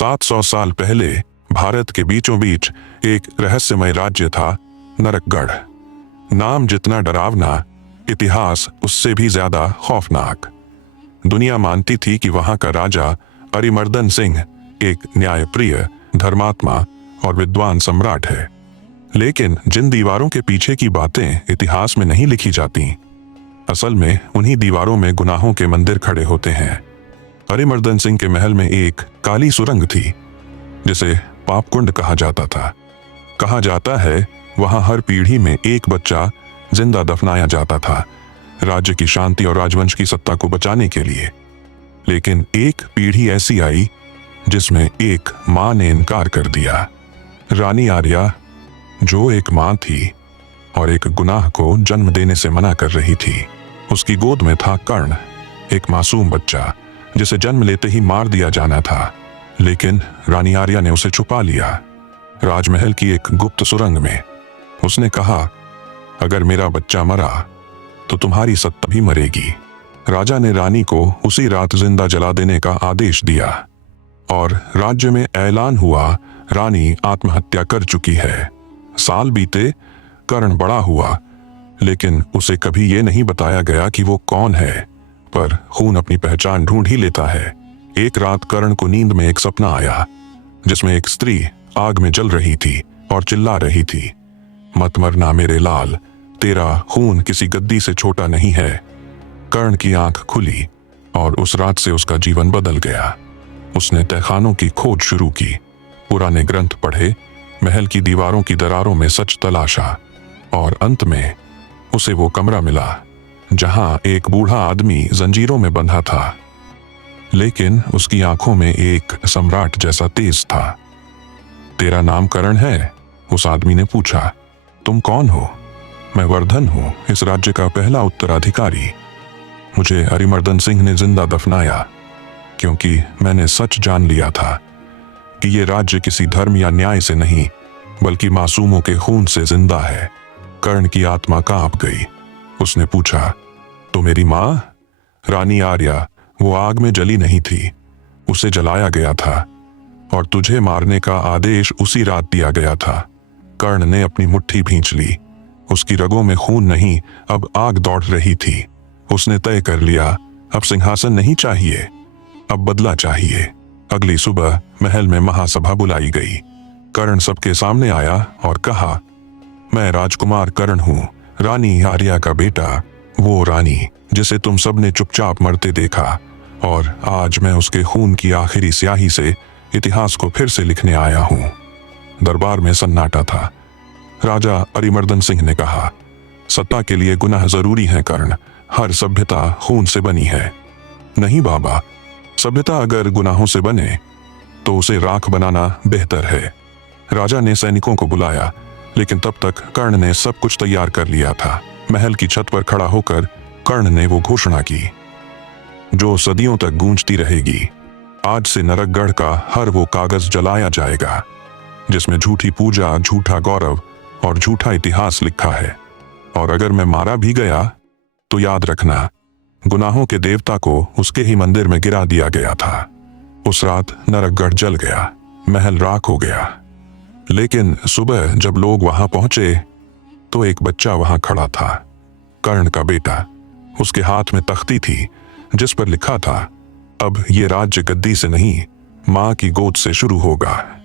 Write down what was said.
700 साल पहले भारत के बीचों बीच एक रहस्यमय राज्य था, नरकगढ़। नाम जितना डरावना, इतिहास उससे भी ज्यादा खौफनाक। दुनिया मानती थी कि वहां का राजा अरिमर्दन सिंह एक न्यायप्रिय, धर्मात्मा और विद्वान सम्राट है। लेकिन जिन दीवारों के पीछे की बातें इतिहास में नहीं लिखी जाती, असल में उन्हीं दीवारों में गुनाहों के मंदिर खड़े होते हैं। अरिमर्दन सिंह के महल में एक काली सुरंग थी, जिसे पापकुंड कहा जाता था। कहा जाता है वहां हर पीढ़ी में एक बच्चा जिंदा दफनाया जाता था, राज्य की शांति और राजवंश की सत्ता को बचाने के लिए। लेकिन एक पीढ़ी ऐसी आई जिसमें एक मां ने इनकार कर दिया। रानी आर्या, जो एक मां थी और एक गुनाह को जन्म देने से मना कर रही थी। उसकी गोद में था कर्ण, एक मासूम बच्चा जिसे जन्म लेते ही मार दिया जाना था। लेकिन रानी आर्या ने उसे छुपा लिया, राजमहल की एक गुप्त सुरंग में। उसने कहा, अगर मेरा बच्चा मरा तो तुम्हारी सत्ता भी मरेगी। राजा ने रानी को उसी रात जिंदा जला देने का आदेश दिया और राज्य में ऐलान हुआ, रानी आत्महत्या कर चुकी है। साल बीते, कर्ण बड़ा हुआ, लेकिन उसे कभी ये नहीं बताया गया कि वो कौन है। पर खून अपनी पहचान ढूंढ ही लेता है। एक रात कर्ण को नींद में एक सपना आया, जिसमें एक स्त्री आग में जल रही थी और चिल्ला रही थी, मत मरना मेरे लाल, तेरा खून किसी गद्दी से छोटा नहीं है। कर्ण की आंख खुली और उस रात से उसका जीवन बदल गया। उसने तहखानों की खोज शुरू की, पुराने ग्रंथ पढ़े, महल की दीवारों की दरारों में सच तलाशा और अंत में उसे वो कमरा मिला जहां एक बूढ़ा आदमी जंजीरों में बंधा था, लेकिन उसकी आंखों में एक सम्राट जैसा तेज था। तेरा नाम कर्ण है? उस आदमी ने पूछा। तुम कौन हो? मैं वर्धन हूं, इस राज्य का पहला उत्तराधिकारी। मुझे अरिमर्दन सिंह ने जिंदा दफनाया क्योंकि मैंने सच जान लिया था कि ये राज्य किसी धर्म या न्याय से नहीं, बल्कि मासूमों के खून से जिंदा है। कर्ण की आत्मा कांप गई। उसने पूछा, तो मेरी मां? रानी आर्या, वो आग में जली नहीं थी, उसे जलाया गया था और तुझे मारने का आदेश उसी रात दिया गया था। कर्ण ने अपनी मुट्ठी भींच ली। उसकी रगों में खून नहीं, अब आग दौड़ रही थी। उसने तय कर लिया, अब सिंहासन नहीं चाहिए, अब बदला चाहिए। अगली सुबह महल में महासभा बुलाई गई। कर्ण सबके सामने आया और कहा, मैं राजकुमार कर्ण हूं, रानी आर्या का बेटा, वो रानी जिसे तुम सबने चुपचाप मरते देखा, और आज मैं उसके खून की आखिरी स्याही से इतिहास को फिर से लिखने आया हूं। दरबार में सन्नाटा था। राजा अरिमर्दन सिंह ने कहा, सत्ता के लिए गुनाह जरूरी है कर्ण, हर सभ्यता खून से बनी है। नहीं बाबा, सभ्यता अगर गुनाहों से बने तो उसे राख बनाना बेहतर है। राजा ने सैनिकों को बुलाया, लेकिन तब तक कर्ण ने सब कुछ तैयार कर लिया था। महल की छत पर खड़ा होकर कर्ण ने वो घोषणा की जो सदियों तक गूंजती रहेगी, आज से नरकगढ़ का हर वो कागज जलाया जाएगा जिसमें झूठी पूजा, झूठा गौरव और झूठा इतिहास लिखा है। और अगर मैं मारा भी गया तो याद रखना, गुनाहों के देवता को उसके ही मंदिर में गिरा दिया गया था। उस रात नरकगढ़ जल गया, महल राख हो गया। लेकिन सुबह जब लोग वहां पहुंचे तो एक बच्चा वहां खड़ा था, कर्ण का बेटा। उसके हाथ में तख्ती थी जिस पर लिखा था, अब ये राज्य गद्दी से नहीं, मां की गोद से शुरू होगा।